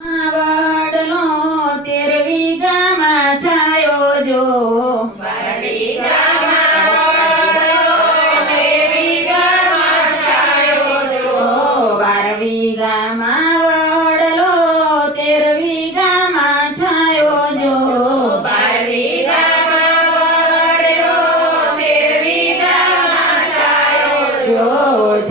વડલો 13 વીઘામાં છાયો જો 12 વીઘામાં વડલો 13 વીઘામાં છાયો જો 12 વીઘામાં વડલો 13 વીઘામાં છાયો જો 12 વીઘામાં વડલો 13 વીઘામાં છાયો જો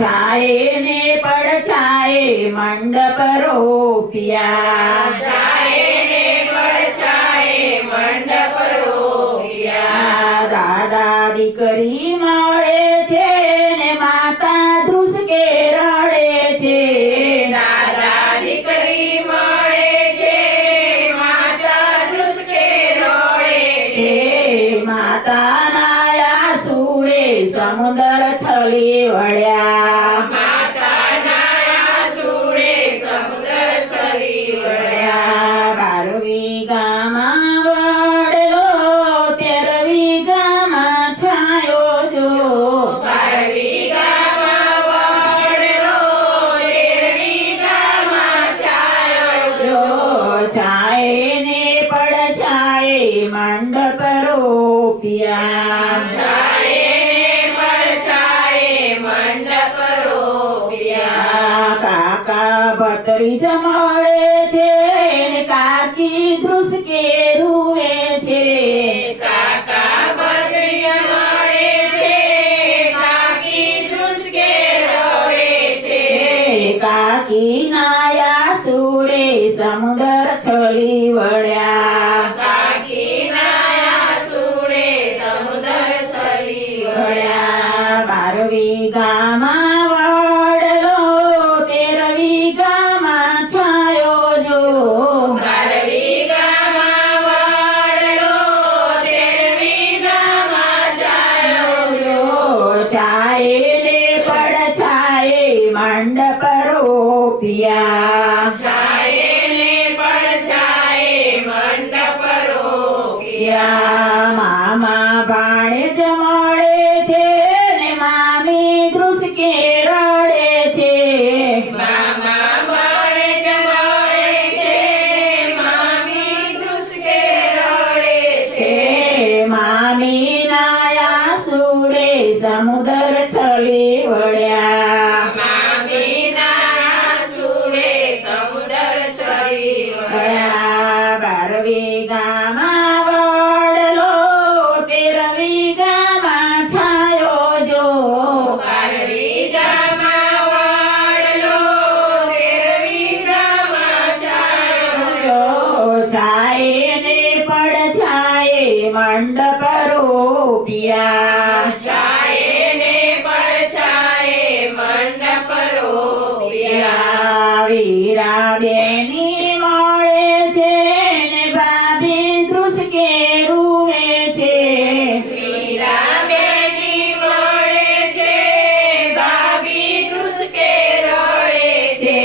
છાયે ને પડછાયે મંડપ રોપ્યા છાયે ને પડછાયે મંડપ રોપ્યા દાદા દીકરી મળે છે ને માતા ધ્રુસકે રડે છે દાદા દીકરી મળે છે માતા ધ્રુસકે રોડે છે માતાના આંસુડે સમુદ્ર છલી વળ્યા માતાના આંસુડે સમુદ્ર છલી વળ્યા 12 વીઘામાં વડલો 13 વીઘામાં છાયો જો 12 વીઘામાં વડલો 13 વીઘામાં છાયો જો છાયે ને પડછાયે મંડપ રોપ્યા છાયે ને પડછાયે મંડપ રોપ્યા કાકા ભત્રીજ મળે છે ને કાકી ધ્રુસકે રૂવે છે કાકા ભત્રીજ મળે છે કાકી ધ્રુસકે રોડે છે કાકી ના આંસુડે સમુદ્ર છલી વળ્યા કાકીના આંસુડે સમુદ્ર છલી વળ્યા 12 વીઘામાં વડલો 13 વીઘામાં છાયો જો 12 વીઘામાં વડલો 13 વીઘામાં છાયો જો છાયે ને પડછાયે મંડપ રોપ્યા છાયે ને પડછાયે મંડપ રોપ્યા મામા ભાણેજ મળે છે ને મામી ધ્રુસકે રડે છે મામા ભાણેજ મળે છે મામી ધ્રુસકે રોડે છે મામીના આંસુડે સમુદ્ર છલી વળ્યા મામીના આંસુડે સમુદ્ર છલી વળ્યા 12 વીઘામાં વડલો 13 વીઘામાં છાયો જો 12 વીઘામાં વડલો 13 વીઘામાં છાયો જો છાયે ને પડછાયે મંડપ રોપ્યા છાયે ને પડછાયે મંડપ રોપ્યા વીરા બેની મળે છે ને ભાભી ધ્રુસકે રૂવે છે મીરાબેની મળે છે ભાભી ધ્રુસકે રોડે છે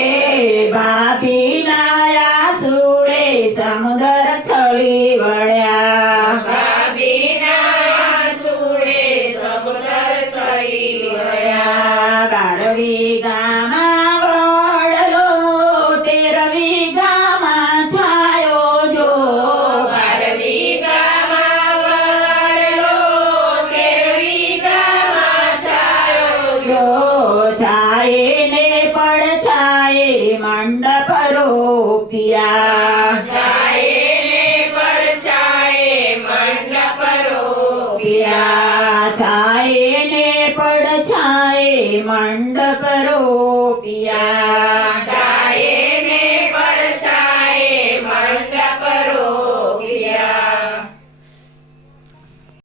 ભાભીના આંસુડે સમુદ્ર છલી વળ્યા ભાભીના આંસુડે સમુદ્ર છલી વળ્યા 12 વીઘામાં વડલો 13 વીઘામાં છાયો જો 12 વીઘામાં વડલો 13 વીઘામાં છાયો જો છાયે ને પડછાયે મંડપ રોપ્યા છાયે ને પડછાયે મંડપ રોપ્યા છાયે ને પડછાયે મંડપ રોપ્યા